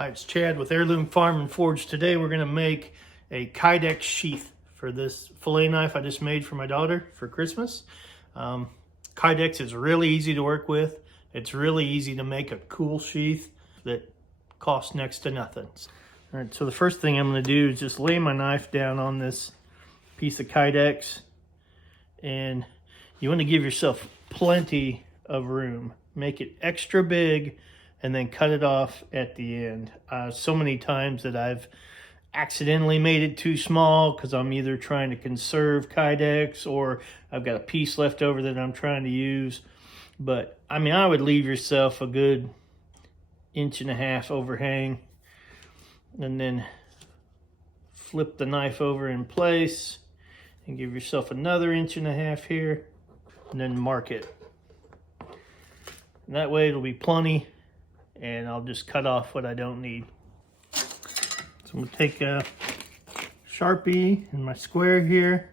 Hi, it's Chad with Heirloom Farm and Forge. Today we're going to make a kydex sheath for this fillet knife I just made for my daughter for Christmas. Kydex is really easy to work with. It's really easy to make a cool sheath that costs next to nothing. All right, so the first thing I'm going to do is just lay my knife down on this piece of kydex, and you want to give yourself plenty of room. Make it extra big and then cut it off at the end. So many times that I've accidentally made it too small because I'm either trying to conserve kydex or I've got a piece left over that I'm trying to use. But I mean, I would leave yourself a good 1.5 inch overhang and then flip the knife over in place and give yourself another 1.5 inch here and then mark it. And that way it'll be plenty, and I'll just cut off what I don't need. So I'm gonna take a Sharpie and my square here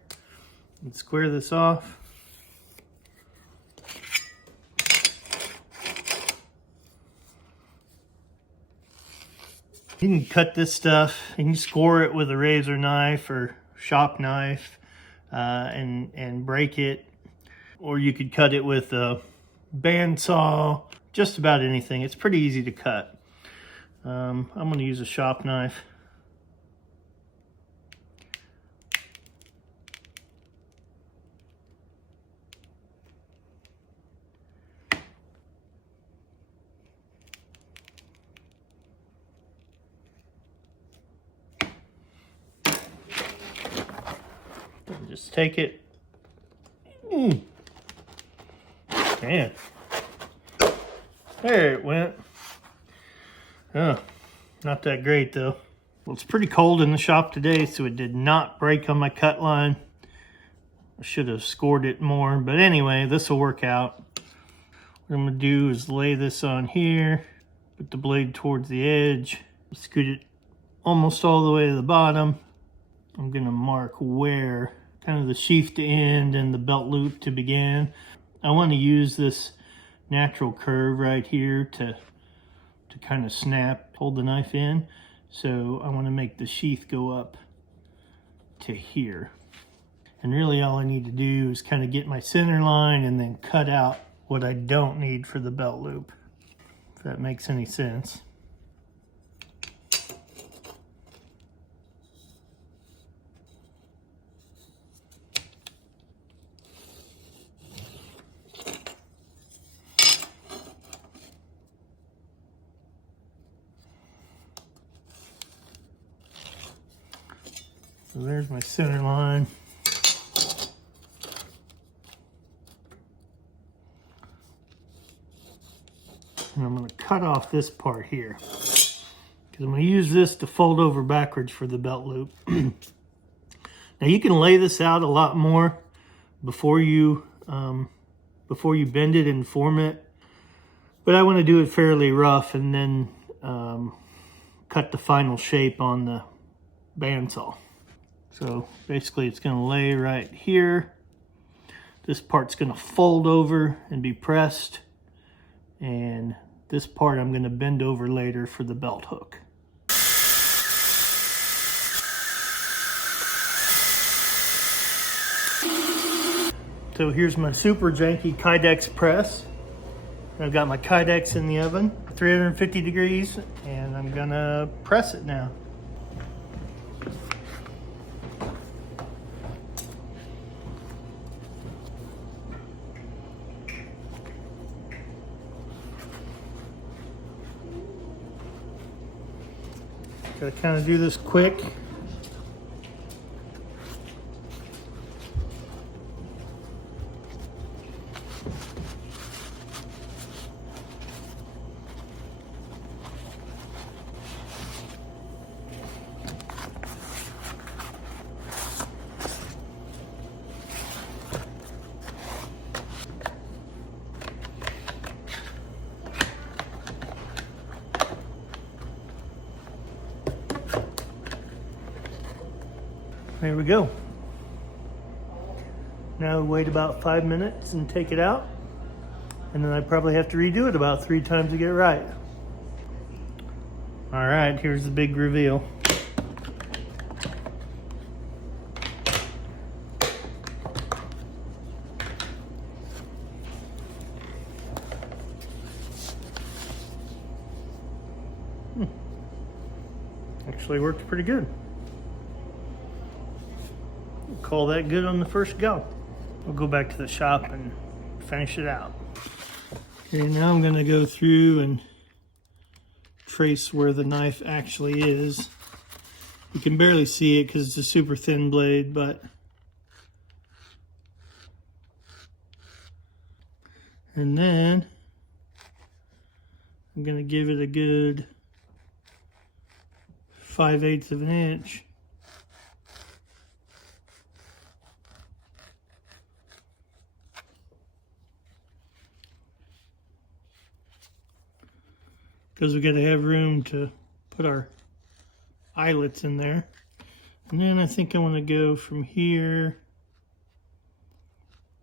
and square this off. You can cut this stuff, you can score it with a razor knife or shop knife and break it, or you could cut it with a bandsaw. Just about anything. It's pretty easy to cut. I'm going to use a shop knife. Just take it. Man. There it went. Oh, not that great though. Well, it's pretty cold in the shop today, so it did not break on my cut line. I should have scored it more, but anyway, this will work out. What I'm gonna do is lay this on here, put the blade towards the edge, scoot it almost all the way to the bottom. I'm gonna mark where kind of the sheath to end and the belt loop to begin. I want to use this natural curve right here to kind of hold the knife in. So I want to make the sheath go up to here. And really all I need to do is kind of get my center line and then cut out what I don't need for the belt loop, if that makes any sense. So there's my center line. And I'm going to cut off this part here, because I'm going to use this to fold over backwards for the belt loop. Now you can lay this out a lot more before you bend it and form it, but I want to do it fairly rough and then cut the final shape on the bandsaw. So basically it's going to lay right here. This part's going to fold over and be pressed. And this part I'm going to bend over later for the belt hook. So here's my super janky kydex press. I've got my kydex in the oven, 350 degrees, and I'm going to press it now. Gotta kind of do this quick. There we go. Now wait about 5 minutes and take it out. And then I probably have to redo it about 3 times to get it right. All right, here's the big reveal. Actually worked pretty good. We'll call that good on the first go. We'll go back to the shop and finish it out. Okay, now I'm gonna go through and trace where the knife actually is. You can barely see it because it's a super thin blade, but and then I'm gonna give it a good 5/8 of an inch. Because we got to have room to put our eyelets in there. And then I think I want to go from here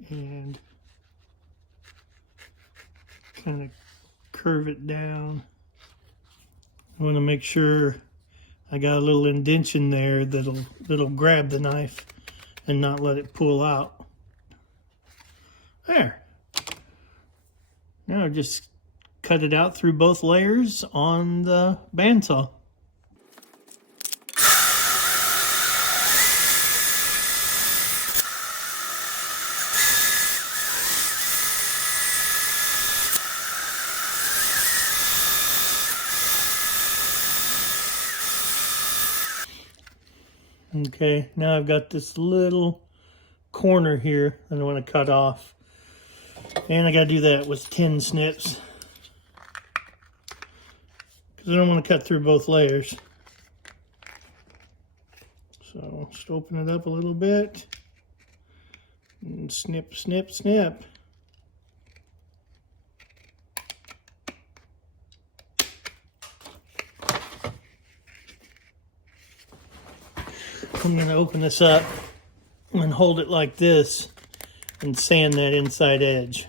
and kind of curve it down. I want to make sure I got a little indentation there that'll grab the knife and not let it pull out. There. Now just cut it out through both layers on the bandsaw. Okay, now I've got this little corner here that I want to cut off. And I got to do that with 10 snips. Because I don't want to cut through both layers. So just open it up a little bit. And snip, snip, snip. I'm going to open this up and hold it like this and sand that inside edge.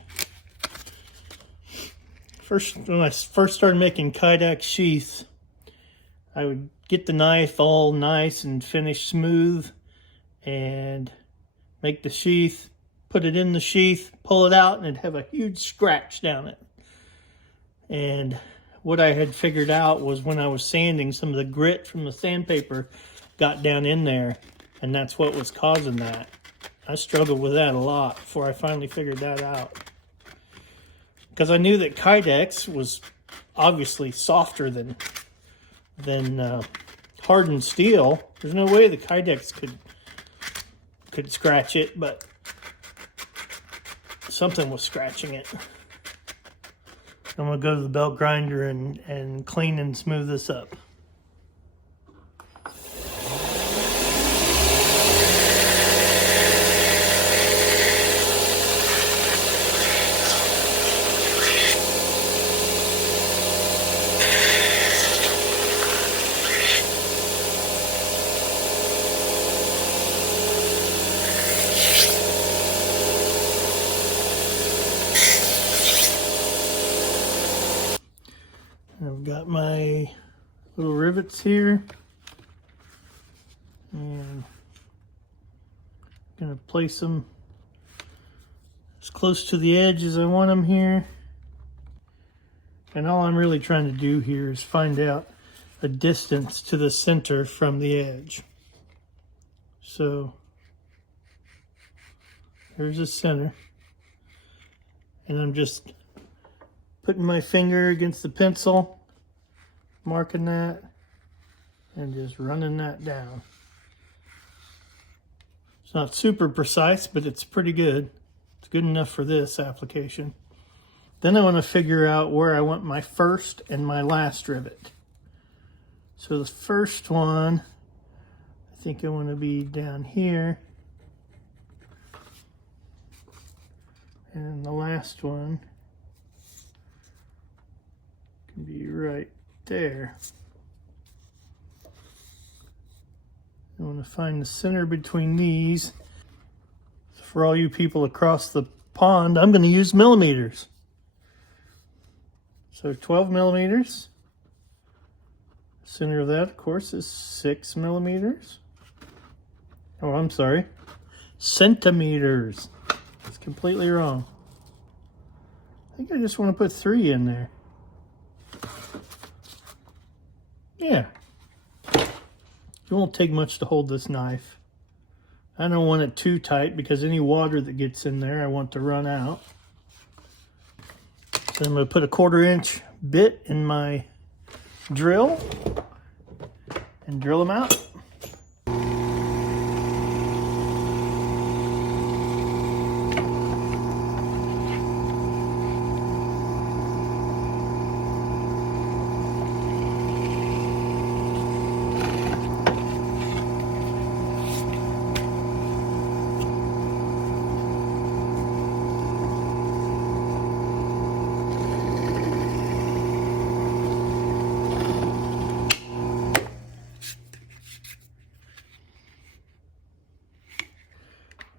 When I first started making kydex sheaths, I would get the knife all nice and finished smooth and make the sheath, put it in the sheath, pull it out, and it'd have a huge scratch down it. And what I had figured out was when I was sanding, some of the grit from the sandpaper got down in there, and that's what was causing that. I struggled with that a lot before I finally figured that out. Because I knew that kydex was obviously softer than hardened steel. There's no way the kydex could scratch it, but something was scratching it. I'm gonna go to the belt grinder and clean and smooth this up. I've got my little rivets here, and I'm going to place them as close to the edge as I want them here. And all I'm really trying to do here is find out a distance to the center from the edge. So there's the center, and I'm just putting my finger against the pencil, marking that, and just running that down. It's not super precise, but it's pretty good. It's good enough for this application. Then I want to figure out where I want my first and my last rivet. So the first one, I think I want to be down here. And the last one can be right there. I want to find the center between these. For all you people across the pond, I'm going to use millimeters. So 12 millimeters. Center of that, of course, is 6 millimeters. Oh, I'm sorry, centimeters. It's completely wrong. I think I just want to put 3 in there. Yeah. It won't take much to hold this knife. I don't want it too tight because any water that gets in there I want to run out. So I'm going to put a 1/4 inch bit in my drill and drill them out.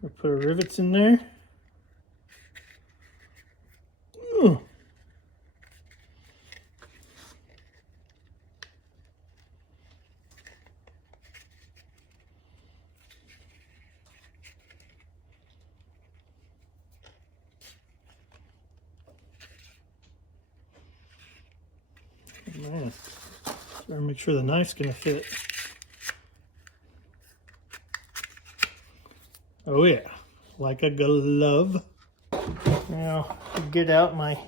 We'll put our rivets in there. Ooh. Man, better make sure the knife's gonna fit. Oh yeah, like a glove. Now, get out my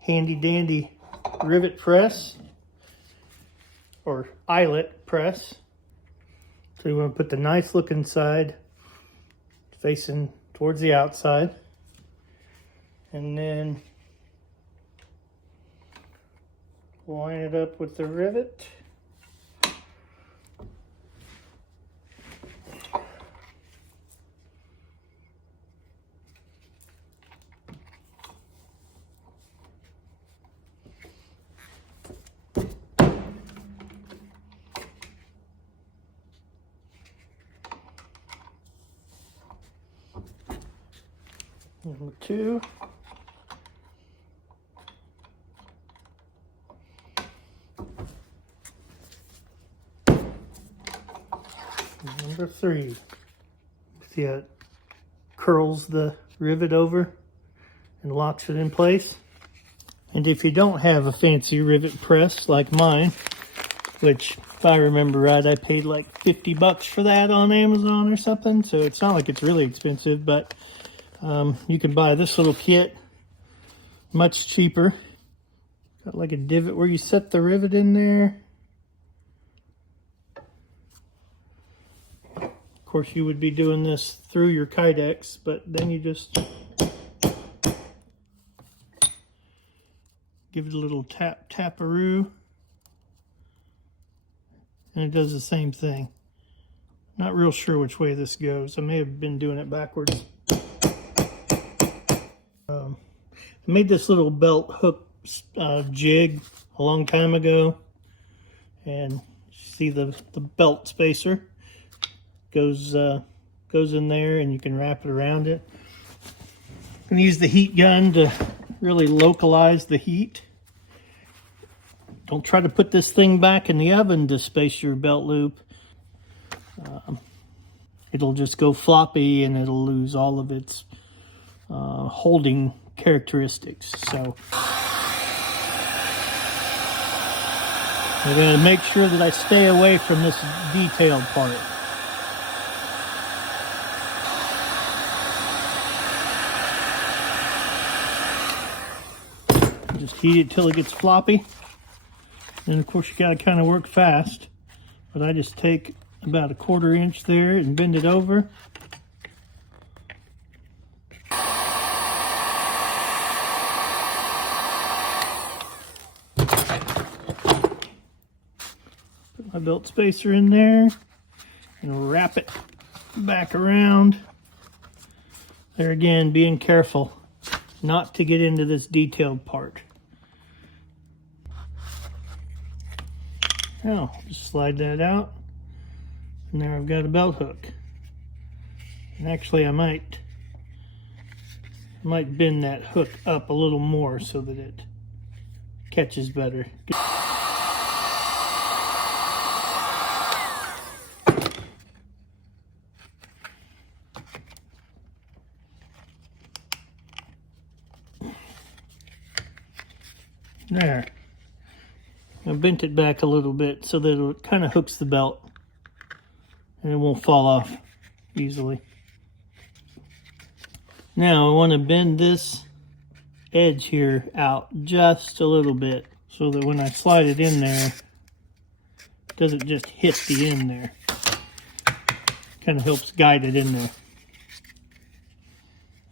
handy dandy rivet press or eyelet press. So you want to put the nice looking side facing towards the outside, and then line it up with the rivet. Number 2. Number 3. See how it curls the rivet over and locks it in place? And if you don't have a fancy rivet press like mine, which if I remember right, I paid like 50 bucks for that on Amazon or something, so it's not like it's really expensive, but you can buy this little kit much cheaper. Got like a divot where you set the rivet in there. Of course, you would be doing this through your kydex, but then you just give it a little taparoo, and it does the same thing. Not real sure which way this goes. I may have been doing it backwards. I made this little belt hook jig a long time ago, and see the belt spacer goes in there, and you can wrap it around it. I'm going to use the heat gun to really localize the heat. Don't try to put this thing back in the oven to space your belt loop. It'll just go floppy and it'll lose all of its holding characteristics. So I'm going to make sure that I stay away from this detailed part. Just heat it till it gets floppy. And of course you got to kind of work fast. But I just take about a 1/4 inch there and bend it over. Put my belt spacer in there and wrap it back around. There again, being careful not to get into this detailed part. Now, just slide that out, and there I've got a belt hook. And actually, I might bend that hook up a little more so that it catches better. There. I bent it back a little bit so that it kind of hooks the belt and it won't fall off easily. Now I want to bend this edge here out just a little bit so that when I slide it in there, it doesn't just hit the end there. Kind of helps guide it in there.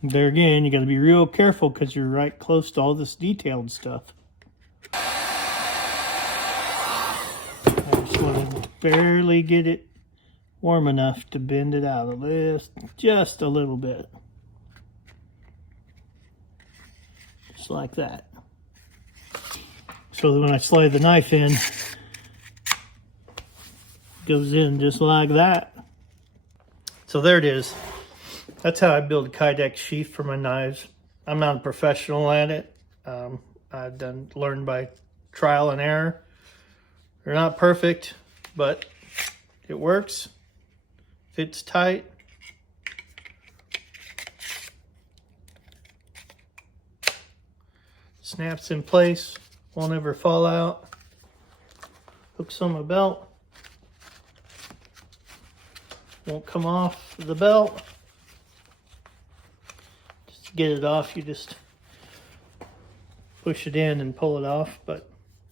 And there again, you got to be real careful because you're right close to all this detailed stuff. I just want to barely get it warm enough to bend it out of this just a little bit. Just like that. So that when I slide the knife in, it goes in just like that. So there it is. That's how I build a kydex sheath for my knives. I'm not a professional at it. I've learned by trial and error. They're not perfect, but it works. Fits tight. Snaps in place. Won't ever fall out. Hooks on my belt. Won't come off the belt. Just to get it off, you just push it in and pull it off. But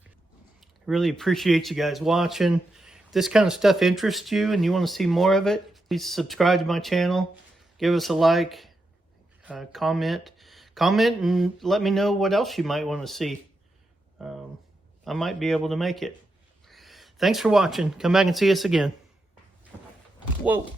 I really appreciate you guys watching. If this kind of stuff interests you and you want to see more of it, please subscribe to my channel. Give us a like, comment and let me know what else you might want to see. I might be able to make it. Thanks for watching. Come back and see us again. Whoa.